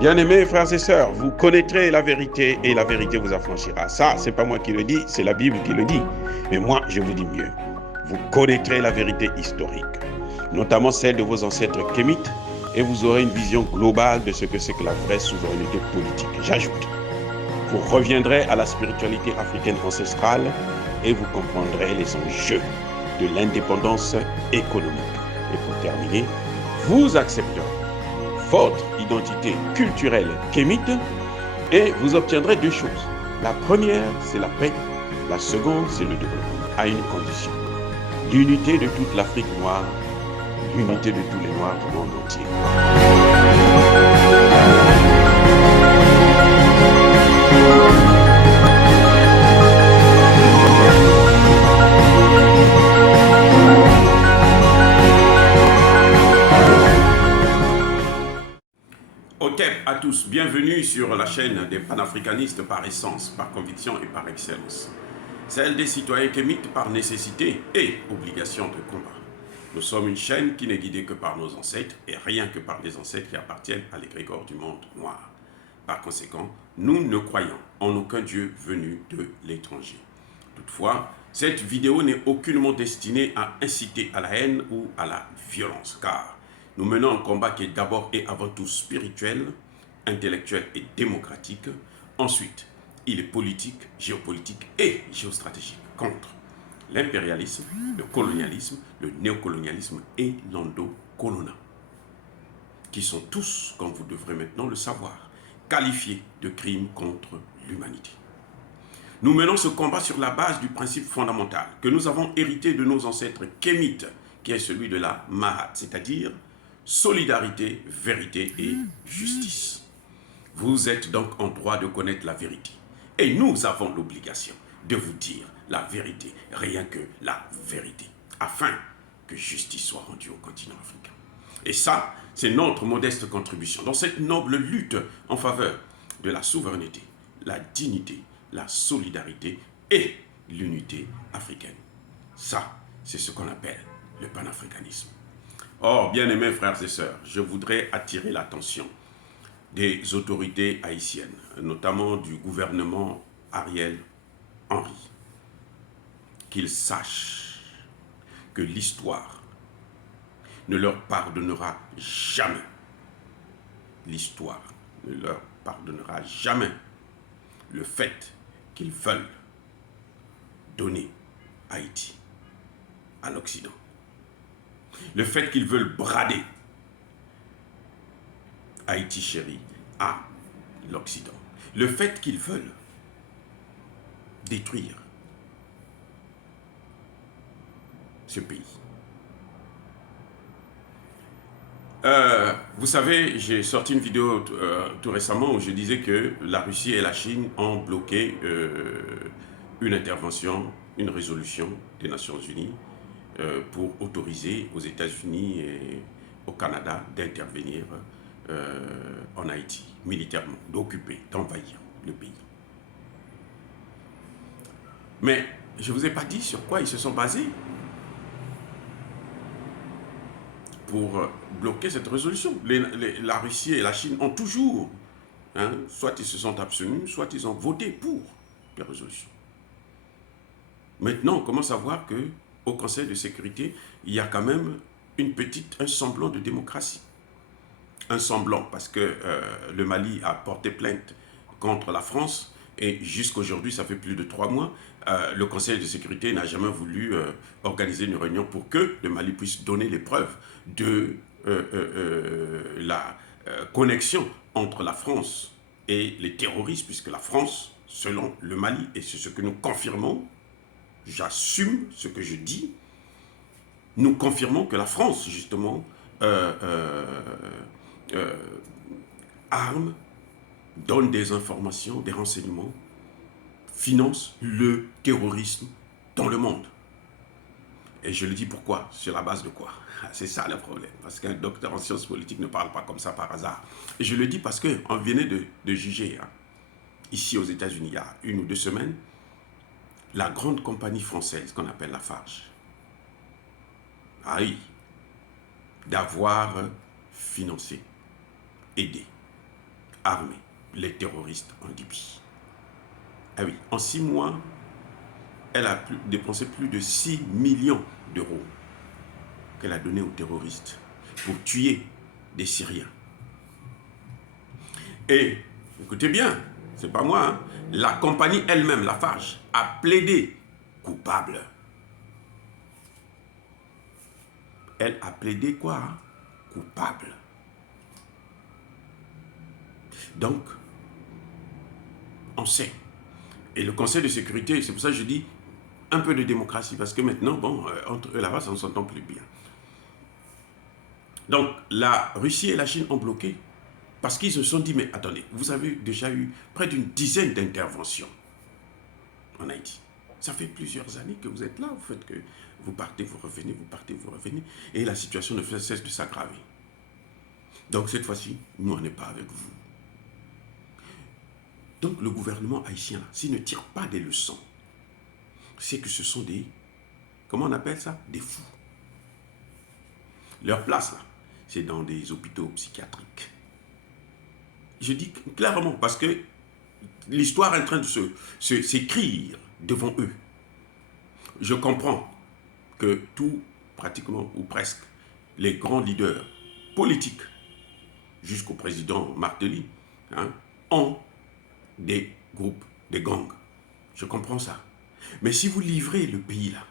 Bien-aimés frères et sœurs, vous connaîtrez la vérité et la vérité vous affranchira. Ça, c'est pas moi qui le dis, c'est la Bible qui le dit. Mais moi, je vous dis mieux. Vous connaîtrez la vérité historique, notamment celle de vos ancêtres kémites, et vous aurez une vision globale de ce que c'est que la vraie souveraineté politique. J'ajoute, vous reviendrez à la spiritualité africaine ancestrale et vous comprendrez les enjeux de l'indépendance économique. Et pour terminer, vous accepterez votre identité culturelle kémite et vous obtiendrez deux choses. La première, c'est la paix. La seconde, c'est le développement, à une condition. L'unité de toute l'Afrique noire, l'unité de tous les Noirs du monde entier. Otep à tous, bienvenue sur la chaîne des panafricanistes par essence, par conviction et par excellence. Celle des citoyens kémites par nécessité et obligation de combat. Nous sommes une chaîne qui n'est guidée que par nos ancêtres et rien que par les ancêtres qui appartiennent à l'égrégore du monde noir. Par conséquent, nous ne croyons en aucun Dieu venu de l'étranger. Toutefois, cette vidéo n'est aucunement destinée à inciter à la haine ou à la violence, car nous menons un combat qui est d'abord et avant tout spirituel, intellectuel et démocratique. Ensuite, il est politique, géopolitique et géostratégique contre l'impérialisme, le colonialisme, le néocolonialisme et l'endocolonat, qui sont tous, comme vous devrez maintenant le savoir, qualifiés de crimes contre l'humanité. Nous menons ce combat sur la base du principe fondamental que nous avons hérité de nos ancêtres kémites, qui est celui de la Mahat, c'est-à-dire solidarité, vérité et justice. Vous êtes donc en droit de connaître la vérité. Et nous avons l'obligation de vous dire la vérité, rien que la vérité, afin que justice soit rendue au continent africain. Et ça, c'est notre modeste contribution dans cette noble lutte en faveur de la souveraineté, la dignité, la solidarité et l'unité africaine. Ça, c'est ce qu'on appelle le panafricanisme. Or, bien-aimés frères et sœurs, je voudrais attirer l'attention des autorités haïtiennes, notamment du gouvernement Ariel Henry, qu'ils sachent que l'histoire ne leur pardonnera jamais. L'histoire ne leur pardonnera jamais le fait qu'ils veulent donner Haïti à l'Occident. Le fait qu'ils veulent brader Haïti chérie à l'Occident. Le fait qu'ils veulent détruire ce pays. Vous savez, j'ai sorti une vidéo tout récemment où je disais que la Russie et la Chine ont bloqué une intervention, une résolution des Nations Unies pour autoriser aux États-Unis et au Canada d'intervenir en Haïti, militairement, d'occuper, d'envahir le pays. Mais je ne vous ai pas dit sur quoi ils se sont basés pour bloquer cette résolution. La Russie et la Chine ont toujours, soit ils se sont abstenus, soit ils ont voté pour la résolution. Maintenant, on commence à voir qu'au Conseil de sécurité, il y a quand même un semblant de démocratie. Un semblant, parce que le Mali a porté plainte contre la France, et jusqu'à aujourd'hui, ça fait plus de 3 mois, le Conseil de sécurité n'a jamais voulu organiser une réunion pour que le Mali puisse donner les preuves de la connexion entre la France et les terroristes, puisque la France, selon le Mali, et c'est ce que nous confirmons, j'assume ce que je dis, nous confirmons que la France, justement, arme, donne des informations, des renseignements, finance le terrorisme dans le monde. Et je le dis pourquoi, sur la base de quoi? C'est ça le problème, parce qu'un docteur en sciences politiques ne parle pas comme ça par hasard. Et je le dis parce qu'on venait de juger, ici aux États-Unis, il y a 1 ou 2 semaines, la grande compagnie française qu'on appelle Lafarge, ah oui, d'avoir financé, aidé armé les terroristes en Libye. Ah oui, en 6 mois, elle a dépensé plus de 6 millions d'euros qu'elle a donné aux terroristes pour tuer des Syriens. Et, écoutez bien, c'est pas moi, hein, la compagnie elle-même, Lafarge, a plaidé coupable. Elle a plaidé quoi, hein? Coupable. Donc, on sait. Et le Conseil de sécurité, c'est pour ça que je dis un peu de démocratie, parce que maintenant, bon, entre eux là-bas, ça ne s'entend plus bien. Donc, la Russie et la Chine ont bloqué, parce qu'ils se sont dit, mais attendez, vous avez déjà eu près d'une dizaine d'interventions en Haïti. Ça fait plusieurs années que vous êtes là, vous faites que vous partez, vous revenez, vous partez, vous revenez, et la situation ne cesse de s'aggraver. Donc cette fois-ci, nous, on n'est pas avec vous. Donc le gouvernement haïtien, s'il ne tire pas des leçons, c'est que ce sont des, comment on appelle ça? Des fous. Leur place, là, c'est dans des hôpitaux psychiatriques. Je dis clairement, parce que l'histoire est en train de s'écrire devant eux. Je comprends que tout, pratiquement, ou presque, les grands leaders politiques, jusqu'au président Martelly, hein, ont des groupes, des gangs. Je comprends ça. Mais si vous livrez le pays là,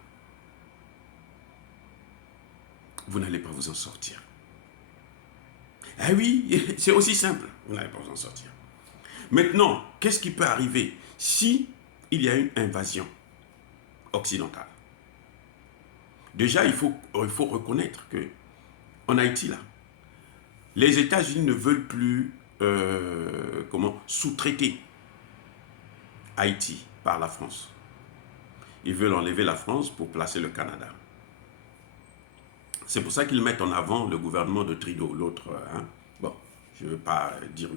vous n'allez pas vous en sortir. Ah oui, c'est aussi simple, vous n'allez pas vous en sortir. Maintenant, qu'est-ce qui peut arriver si il y a une invasion occidentale? Déjà, il faut reconnaître que en Haïti là, les États-Unis ne veulent plus sous-traiter Haïti par la France. Ils veulent enlever la France pour placer le Canada. C'est pour ça qu'ils mettent en avant le gouvernement de Trudeau, l'autre. Hein. Bon, je ne veux pas dire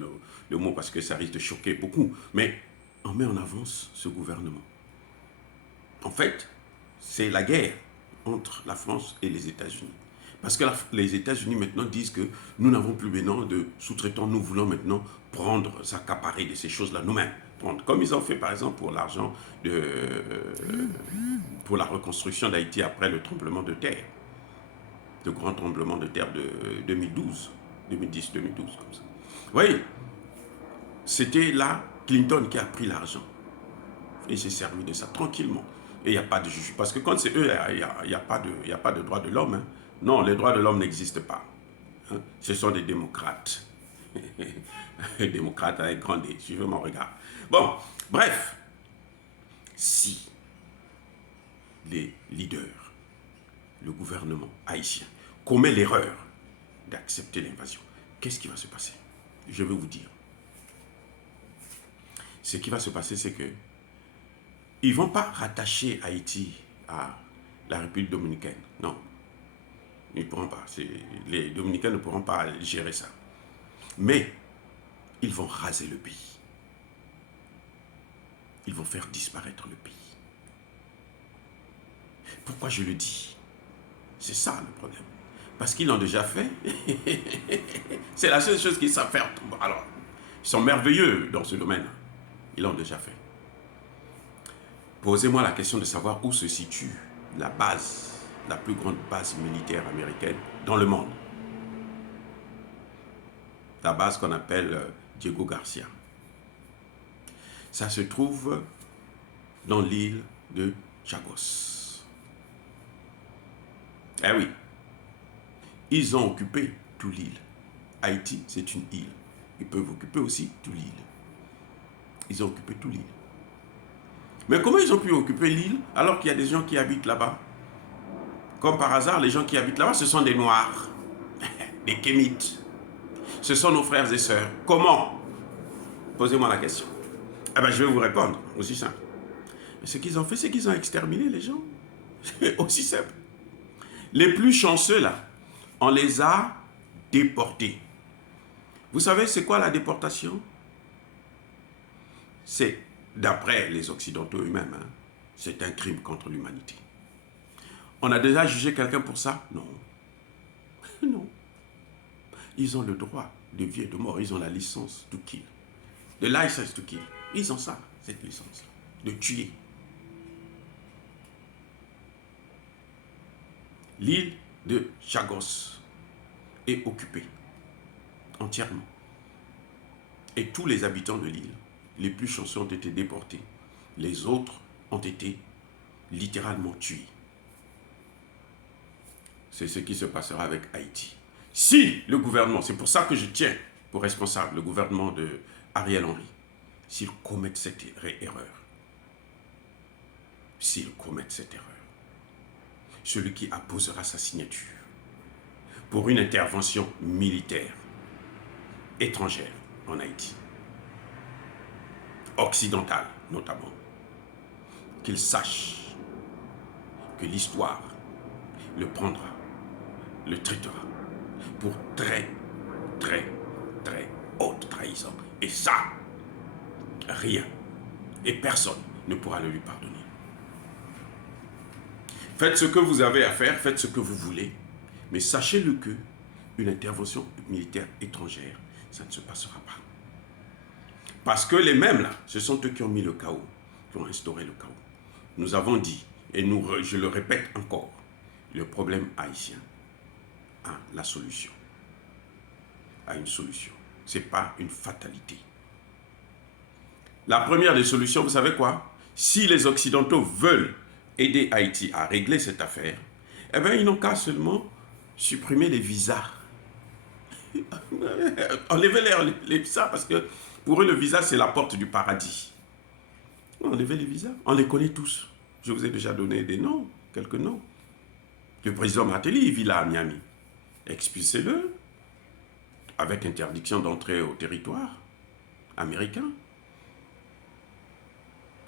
le mot parce que ça risque de choquer beaucoup, mais on met en avant ce gouvernement. En fait, c'est la guerre entre la France et les États-Unis. Parce que les États-Unis maintenant disent que nous n'avons plus maintenant de sous-traitants, nous voulons maintenant prendre, s'accaparer de ces choses-là nous-mêmes. Comme ils ont fait par exemple pour l'argent pour la reconstruction d'Haïti après le tremblement de terre. Le grand tremblement de terre de 2012, 2010-2012 comme ça. Oui, c'était là Clinton qui a pris l'argent. Et s'est servi de ça tranquillement. Et il n'y a pas de juge. Parce que quand c'est eux, il n'y a pas de droits de l'homme. Hein. Non, les droits de l'homme n'existent pas. Hein. Ce sont des démocrates. Démocrates avec grand D, suivez mon regard. Bon, bref. Si les leaders, le gouvernement haïtien, commet l'erreur d'accepter l'invasion, qu'est-ce qui va se passer? Je vais vous dire. Ce qui va se passer, c'est que ils ne vont pas rattacher Haïti à la République dominicaine. Non. Ils ne pourront pas. Les Dominicains ne pourront pas gérer ça. Mais ils vont raser le pays. Ils vont faire disparaître le pays. Pourquoi je le dis? C'est ça le problème. Parce qu'ils l'ont déjà fait. C'est la seule chose qu'ils savent faire. Alors, ils sont merveilleux dans ce domaine. Ils l'ont déjà fait. Posez-moi la question de savoir où se situe la base, la plus grande base militaire américaine dans le monde. La base qu'on appelle Diego Garcia. Ça se trouve dans l'île de Chagos. Eh oui, ils ont occupé toute l'île. Haïti, c'est une île. Ils peuvent occuper aussi toute l'île. Ils ont occupé toute l'île. Mais comment ils ont pu occuper l'île alors qu'il y a des gens qui habitent là-bas? Comme par hasard, les gens qui habitent là-bas, ce sont des Noirs, des Kémites. Ce sont nos frères et sœurs. Comment? Posez-moi la question. Eh bien, je vais vous répondre, aussi simple. Mais ce qu'ils ont fait, c'est qu'ils ont exterminé les gens. C'est aussi simple. Les plus chanceux, là, on les a déportés. Vous savez, c'est quoi la déportation? C'est, d'après les Occidentaux eux-mêmes, hein, c'est un crime contre l'humanité. On a déjà jugé quelqu'un pour ça? Non. Non. Ils ont le droit de vie et de mort. Ils ont la licence to kill. The license to kill. Ils ont ça, cette licence. De tuer. L'île de Chagos est occupée entièrement. Et tous les habitants de l'île, les plus chanceux, ont été déportés. Les autres ont été littéralement tués. C'est ce qui se passera avec Haïti. Si le gouvernement, c'est pour ça que je tiens pour responsable le gouvernement de Ariel Henry, s'ils commettent cette erreur, celui qui apposera sa signature pour une intervention militaire étrangère en Haïti, occidentale notamment, qu'il sache que l'histoire le prendra, le traitera pour très, très, très haute trahison. Et ça, rien et personne ne pourra le lui pardonner. Faites ce que vous avez à faire, faites ce que vous voulez, mais sachez-le que une intervention militaire étrangère, ça ne se passera pas. Parce que les mêmes là, ce sont eux qui ont mis le chaos, qui ont instauré le chaos. Nous avons dit, et je le répète encore, le problème haïtien a la solution, a une solution. Ce n'est pas une fatalité. La première des solutions, vous savez quoi? Si les Occidentaux veulent aider Haïti à régler cette affaire, eh bien, ils n'ont qu'à seulement supprimer les visas. Enlever les visas, parce que pour eux, le visa, c'est la porte du paradis. Enlever les visas, on les connaît tous. Je vous ai déjà donné des noms, quelques noms. Le président Martelly, il vit là à Miami. Expulsez-le, avec interdiction d'entrer au territoire américain.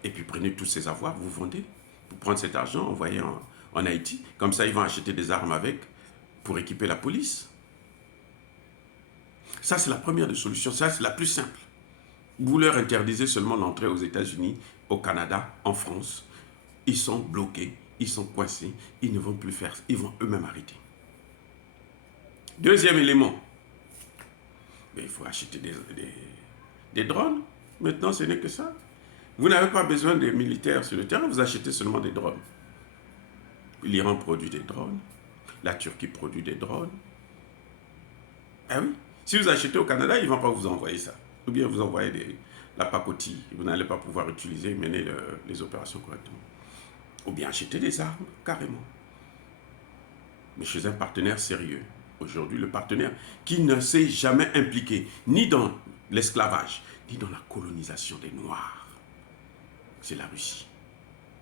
Et puis prenez tous ces avoirs, vous vendez. Vous prenez cet argent, envoyez en Haïti. Comme ça, ils vont acheter des armes avec pour équiper la police. Ça, c'est la première des solutions. Ça, c'est la plus simple. Vous leur interdisez seulement l'entrée aux États-Unis, au Canada, en France. Ils sont bloqués, ils sont coincés, ils ne vont plus faire, ils vont eux-mêmes arrêter. Deuxième élément, il faut acheter des drones. Maintenant, ce n'est que ça. Vous n'avez pas besoin des militaires sur le terrain, vous achetez seulement des drones. L'Iran produit des drones, la Turquie produit des drones. Ah oui, si vous achetez au Canada, ils ne vont pas vous envoyer ça. Ou bien vous envoyez la pacotille, vous n'allez pas pouvoir utiliser, mener les opérations correctement. Ou bien acheter des armes, carrément. Mais chez un partenaire sérieux. Aujourd'hui, le partenaire qui ne s'est jamais impliqué ni dans l'esclavage, ni dans la colonisation des Noirs, c'est la Russie.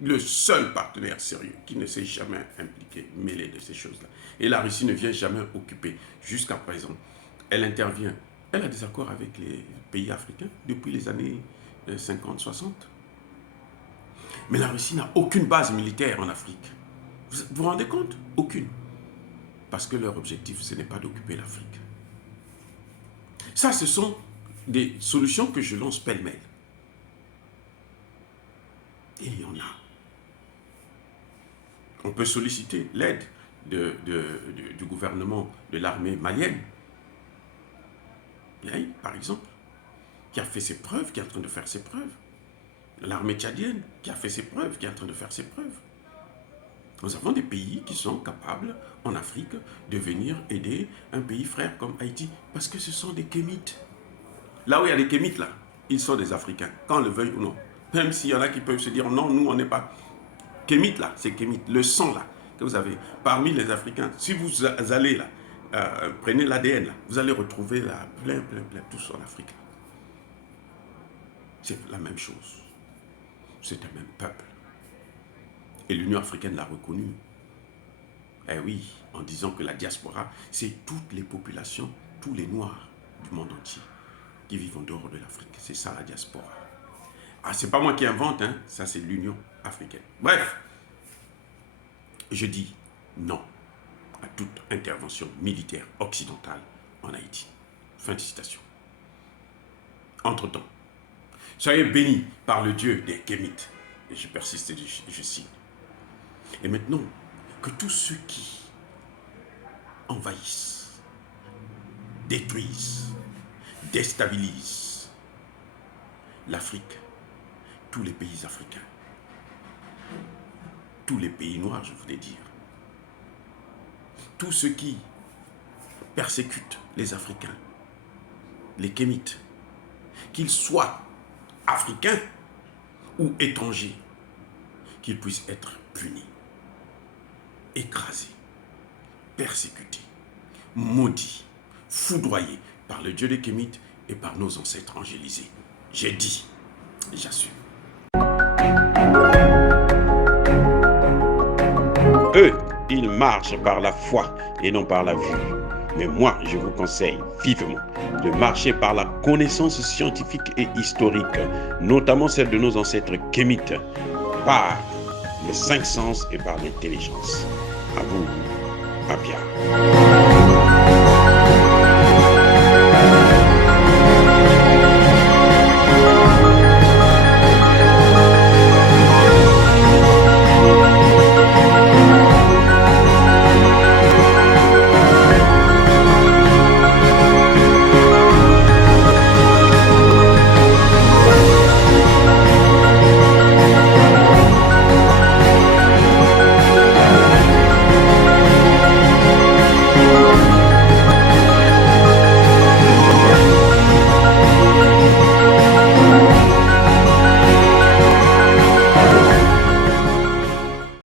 Le seul partenaire sérieux qui ne s'est jamais impliqué, mêlé de ces choses-là. Et la Russie ne vient jamais occuper. Jusqu'à présent, elle intervient. Elle a des accords avec les pays africains depuis les années 50-60. Mais la Russie n'a aucune base militaire en Afrique. Vous vous rendez compte? Aucune. Parce que leur objectif, ce n'est pas d'occuper l'Afrique. Ça, ce sont des solutions que je lance pêle-mêle. Et il y en a. On peut solliciter l'aide du gouvernement de l'armée malienne. Oui, par exemple, qui a fait ses preuves, qui est en train de faire ses preuves. L'armée tchadienne, qui a fait ses preuves, qui est en train de faire ses preuves. Nous avons des pays qui sont capables, en Afrique, de venir aider un pays frère comme Haïti, parce que ce sont des Kémites. Là où il y a des Kémites, là, ils sont des Africains, qu'on le veuille ou non. Même s'il y en a qui peuvent se dire, non, nous, on n'est pas... Kémites, là, c'est Kémites. Le sang, là, que vous avez, parmi les Africains, si vous allez, là, prenez l'ADN, là, vous allez retrouver, là, plein, tous en Afrique. Là. C'est la même chose. C'est un même peuple. Et l'Union africaine l'a reconnu. Eh oui, en disant que la diaspora, c'est toutes les populations, tous les Noirs du monde entier qui vivent en dehors de l'Afrique. C'est ça la diaspora. Ah, c'est pas moi qui invente, hein. Ça c'est l'Union africaine. Bref, je dis non à toute intervention militaire occidentale en Haïti. Fin de citation. Entre-temps, soyez bénis par le Dieu des Kémites. Et je persiste et je signe. Et maintenant, que tous ceux qui envahissent détruisent, déstabilisent l'Afrique, tous les pays africains, tous les pays noirs, je voulais dire. Tous ceux qui persécutent les Africains, les Kémites, qu'ils soient africains ou étrangers, qu'ils puissent être punis, écrasés, persécutés, maudits, foudroyés par le Dieu des Kémites et par nos ancêtres angélisés. J'ai dit, j'assume. Eux, ils marchent par la foi et non par la vue. Mais moi, je vous conseille vivement de marcher par la connaissance scientifique et historique, notamment celle de nos ancêtres kémites, par les cinq sens et par l'intelligence. À vous, Apia.